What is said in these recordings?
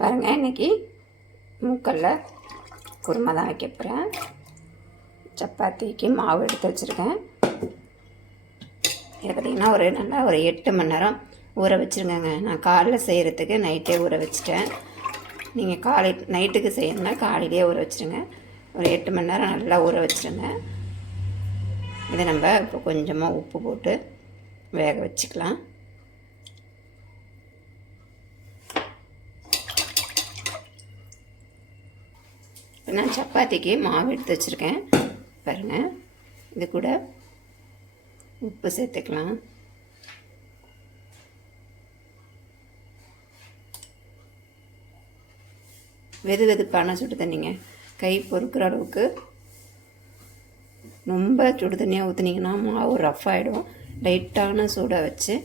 பாருங்கள், இன்றைக்கி மூக்கல்ல குருமா தான் வைக்க போகிறேன். சப்பாத்திக்கு மாவு எடுத்து வச்சுருக்கேன். இதை பார்த்திங்கன்னா ஒரு 8 மணி நேரம் ஊற வச்சுருங்கங்க. நான் காலைல செய்கிறதுக்கு நைட்டே ஊற வச்சுட்டேன். நீங்கள் நைட்டுக்கு செய்யணுன்னா காலையிலே ஊற வச்சுருங்க. ஒரு 8 மணி நேரம் நல்லா ஊற வச்சுருங்க. இதை நம்ம இப்போ கொஞ்சமாக உப்பு போட்டு வேக வச்சுக்கலாம். நான் சப்பாத்திக்கு மாவு எடுத்து வச்சுருக்கேன். பாருங்கள், இது கூட உப்பு சேர்த்துக்கலாம். வெதுப்பான சுடு தண்ணிங்க, கை பொறுக்கிற அளவுக்கு. ரொம்ப சுடு தண்ணியாக ஊற்றுனீங்கன்னா மாவு ரஃப் ஆகிடும். லைட்டான சூடை வச்சு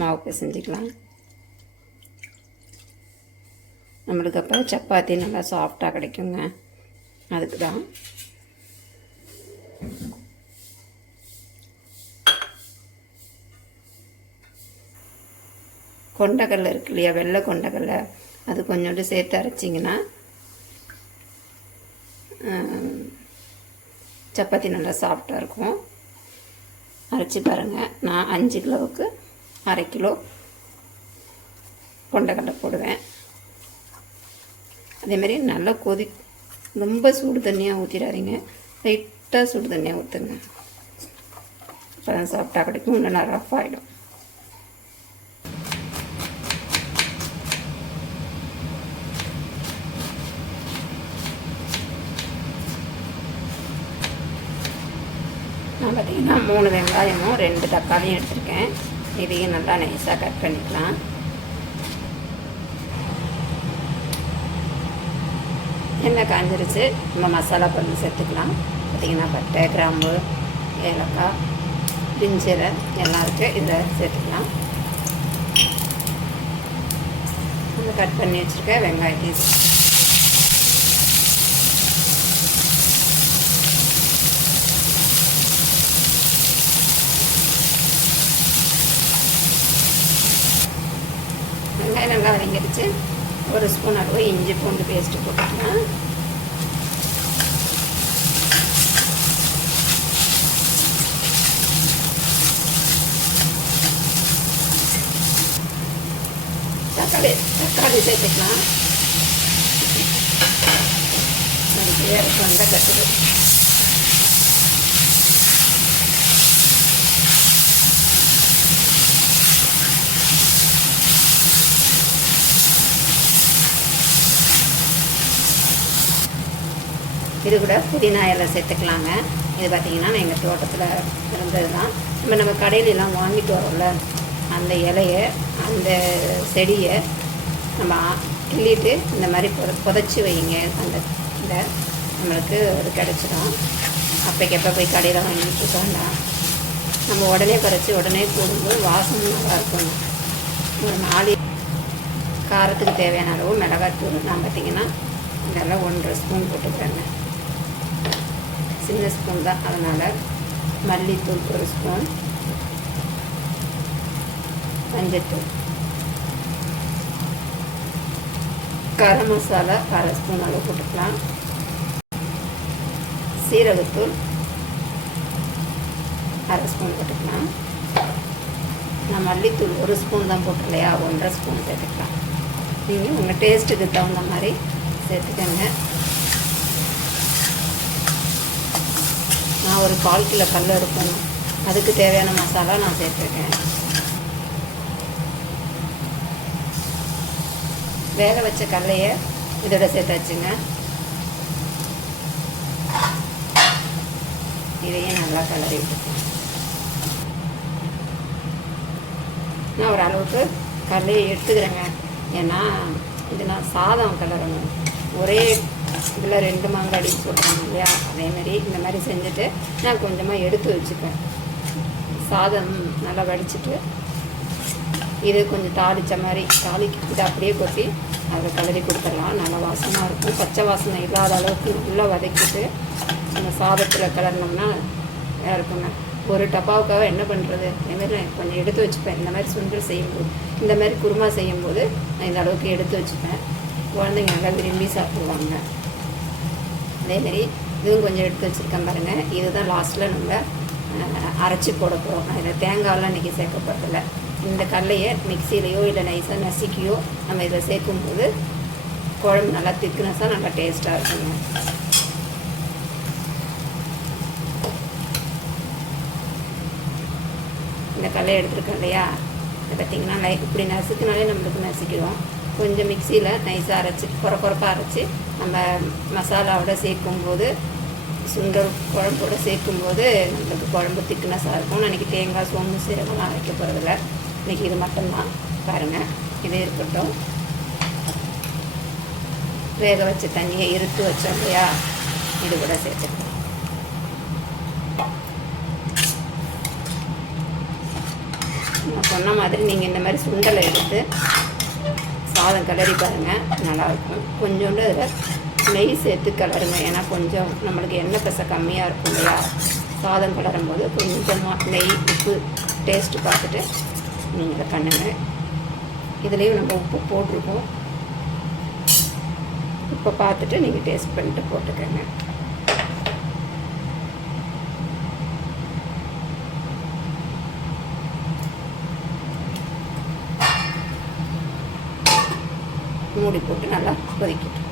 மாவு பிசைஞ்சிக்கலாம். நம்மளுக்கு அப்போ சப்பாத்தி நல்லா சாஃப்டாக கிடைக்குங்க. அதுக்கு தான் கொண்டக்கடலை இருக்கு இல்லையா, வெள்ளை கொண்டக்கடலை, அது கொஞ்சோண்டு சேர்த்து அரைச்சிங்கன்னா சப்பாத்தி நல்லா சாஃப்டாக இருக்கும். அரைச்சி பாருங்கள். நான் 5 கிலோவுக்கு 1/2 கிலோ கொண்டக்கடலை போடுவேன். அதேமாதிரி நல்லா ரொம்ப சூடு தண்ணியாக ஊற்றிடாதீங்க, லைட்டாக சூடு தண்ணியாக ஊற்றுங்க. அப்போ தான் சாஃப்டாக கிடைக்கும், இல்லைன்னா ரஃப் ஆகிடும். நான் பார்த்திங்கன்னா 3 வெங்காயமும் 2 தக்காளியும் எடுத்துருக்கேன். இதையும் நல்லா நைஸாக கட் பண்ணிக்கலாம். எண்ணெய் காஞ்சிருச்சு. நம்ம மசாலா பொருள் சேர்த்துக்கலாம். பார்த்திங்கன்னா பட்டை, கிராம்பு, ஏலக்காய், பிரிஞ்சீரை எல்லாம் இருக்குது. இதில் சேர்த்துக்கலாம். நம்ம கட் பண்ணி வச்சுருக்க வெங்காயத்தையும் வெங்காயம் நல்லா வதங்கிடுச்சு. 1 ஸ்பூன் அளவு இஞ்சி பூண்டு பேஸ்ட்டு போட்டுக்கலாம். தக்காளி சேர்த்துக்கலாம். அதுக்கு வந்தால் கட்டுது. இது கூட புதினா இலை சேர்த்துக்கலாங்க. இது பார்த்திங்கன்னா எங்கள் தோட்டத்தில் இருந்தது தான். நம்ம கடையிலலாம் வாங்கிட்டு வரோம்ல, அந்த இலையை, அந்த செடியை நம்ம கிள்ளிட்டு இந்த மாதிரி புதைச்சி வைங்க. அந்த இந்த நம்மளுக்கு அது கிடச்சிடும். அப்போக்கப்போ போய் கடையில் வாங்கிட்டு வேண்டாம். நம்ம உடனே பறித்து உடனே போடும்போது வாசனை நல்லாயிருக்கும். ஒரு 4 காரத்துக்கு தேவையான அளவு மிளகாத்தூள் நான் பார்த்திங்கன்னா இதெல்லாம் 1.5 ஸ்பூன் போட்டுக்கிறேங்க. சின்ன ஸ்பூன் தான், அதனால் மல்லித்தூள் 1 ஸ்பூன், மஞ்சத்தூள், கரம் மசாலா 1/2 ஸ்பூன் அளவு போட்டுக்கலாம். சீரகத்தூள் 1/2 ஸ்பூன் போட்டுக்கலாம். நான் மல்லித்தூள் 1 ஸ்பூன் தான் போட்டுக்கலையா, 1.5 ஸ்பூன் சேர்த்துக்கலாம். நீங்கள் உங்கள் டேஸ்ட்டுக்கு தகுந்த மாதிரி சேர்த்துக்கங்க. நான் ஒரு 1/4 கிலோ கடலை இருக்கும், அதுக்கு தேவையான மசாலா நான் சேர்த்துருக்கேன். வேக வச்ச கடலையை இதோட சேர்த்தாச்சுங்க. இதையும் நல்லா கிளறி விட்டுருக்கேன். நான் ஒரு அளவுக்கு கடலையை எடுத்துக்கிறேங்க. ஏன்னா இது நான் சாதம் கிளறணும். ஒரே இதில் 2 மாங்காடி போட்டுறாங்க இல்லையா, அதேமாரி இந்த மாதிரி செஞ்சுட்டு நான் கொஞ்சமாக எடுத்து வச்சுப்பேன். சாதம் நல்லா வடிச்சிட்டு இது கொஞ்சம் தாளித்த மாதிரி இதை அப்படியே கொட்டி அதில் கிளறி கொடுத்துடலாம். நல்லா வாசமாக இருக்கும். பச்சை வாசனை இல்லாத அளவுக்கு நல்லா வதக்கிட்டு அந்த சாதத்தில் கிளறினோம்னா இருக்குங்க. ஒரு டப்பாவுக்காக என்ன பண்ணுறது, இதுமாதிரி நான் கொஞ்சம் எடுத்து வச்சுப்பேன். இந்த மாதிரி சுண்டல் செய்யும்போது, இந்த மாதிரி குருமா செய்யும்போது நான் இந்த அளவுக்கு எடுத்து வச்சுப்பேன். குழந்தைங்க நல்லா விரும்பி சாப்பிடுவாங்க. அதேமாரி இதுவும் கொஞ்சம் எடுத்து வச்சுருக்கேன் பாருங்கள். இதுதான் லாஸ்ட்டில் நம்ம அரைச்சி போட போகிறோம். அதில் தேங்காயெலாம் இன்றைக்கி சேர்க்கப்படுறதில்ல. இந்த கடலையை மிக்சியிலையோ இல்லை நைஸாக நசுக்கியோ நம்ம இதில் சேர்க்கும்போது குழம்பு நல்லா திக்னஸாக நல்லா டேஸ்ட்டாக இருக்குங்க. இந்த கடலையை எடுத்துருக்கோம் இல்லையா, இதை பார்த்திங்கன்னா இப்படி நசுக்கினாலே நம்மளுக்கு நசுக்கிடும். கொஞ்சம் மிக்சியில் நைஸாக அரைச்சி குறப்பாக அரைச்சி நம்ம மசாலாவோட சேர்க்கும்போது, சுண்டல் குழம்போடு சேர்க்கும்போது நம்மளுக்கு குழம்பு திக்னஸாக இருக்கும். நான் இன்றைக்கி தேங்காய் சோம்பு சீரகம்லாம் அரைக்க போகிறதில்ல. இன்றைக்கி இது மட்டும்தான் பாருங்கள். இது இருக்கட்டும். வேக வச்ச தண்ணியை இருத்து வச்சோம் இல்லையா, இது கூட சேர்த்துக்கலாம். நான் சொன்ன மாதிரி நீங்கள் இந்த மாதிரி சுண்டலை எடுத்து சாதம் கிளறி பாருங்கள், நல்லாயிருக்கும். கொஞ்சோண்டு அதில் நெய் சேர்த்து கிளறுங்க. ஏன்னா கொஞ்சம் நம்மளுக்கு எண்ணெய் பசை கம்மியாக இருக்கும் இல்லையா, சாதம் கிளறும் போது கொஞ்சமாக நெய் உப்பு டேஸ்ட்டு பார்த்துட்டு நீங்கள் இதை பண்ணுங்கள். இதுலேயும் நம்ம உப்பு போட்டிருக்கோம். உப்பை பார்த்துட்டு நீங்கள் டேஸ்ட் பண்ணிட்டு போட்டுக்கோங்க. மூடி போட்டு நல்லா கொதிக்கட்டும்.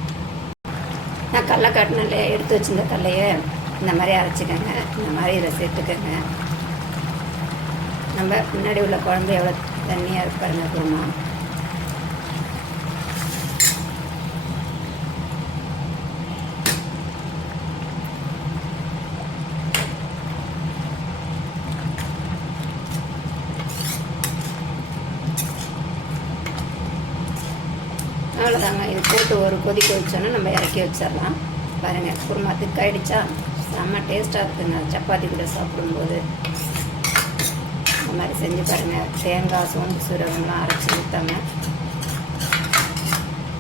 நான் கடலை காட்டின இல்லையா, எடுத்து வச்சுருந்த கடலையை இந்த மாதிரி அரைச்சிக்கோங்க. இந்த மாதிரி இதை சேர்த்துக்கோங்க. நம்ம முன்னாடி உள்ள குழம்பு எவ்வளோ தண்ணியாக இருப்பாருங்க குருமா. அவ்வளோதாங்க. இது போட்டு ஒரு கொதிக்க வச்சோன்னா நம்ம இறக்கி வச்சிடலாம். பாருங்கள், குருமா திக்காயிடுச்சா, செம்ம டேஸ்ட்டாக இருக்குங்க. சப்பாத்தி கூட சாப்பிடும்போது இந்த மாதிரி செஞ்சு பாருங்கள். தேங்காய் சோம்பு சீரகம்லாம் அரைச்சி ஊற்றாமல்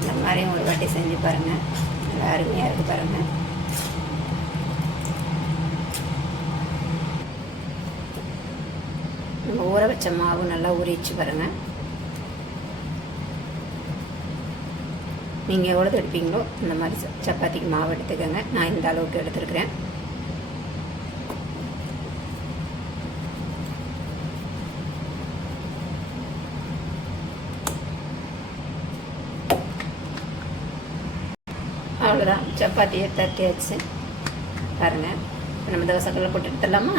இந்த மாதிரியும் ஒரு வாட்டி செஞ்சு பாருங்கள். நல்லா அருமையாக இருக்குது பாருங்கள். நம்ம ஊற வச்ச மாவு நல்லா ஊறிச்சு பாருங்கள். நீங்கள் எவ்வளோ எடுப்பீங்களோ இந்த மாதிரி சப்பாத்திக்கு மாவு எடுத்துக்கோங்க. நான் இந்த அளவுக்கு எடுத்துருக்கிறேன். அவ்வளோதான், சப்பாத்தியை தட்டி வச்சு பாருங்கள். நம்ம தோசைக்கல்ல போட்டு எடுத்துடலாமா?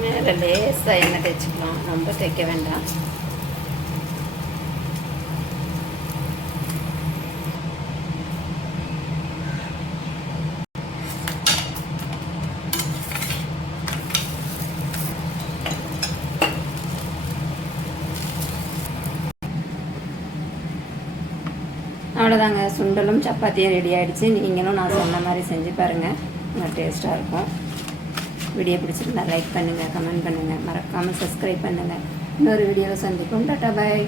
மேலே லேசாக எண்ணெய் தேய்ச்சிக்கலாம், ரொம்ப தேய்க்க வேண்டாம். அவ்வளோதாங்க, சுண்டலும் சப்பாத்தியும் ரெடி ஆகிடுச்சு. நீங்களும் நான் சொன்ன மாதிரி செஞ்சு பாருங்கள், நல்லா டேஸ்ட்டாக இருக்கும். வீடியோ பிடிச்சிருந்தா லைக் பண்ணுங்கள், கமெண்ட் பண்ணுங்கள், மறக்காமல் சப்ஸ்கிரைப் பண்ணுங்கள். இன்னொரு வீடியோவில் சந்திப்போம். டாடா பாய்.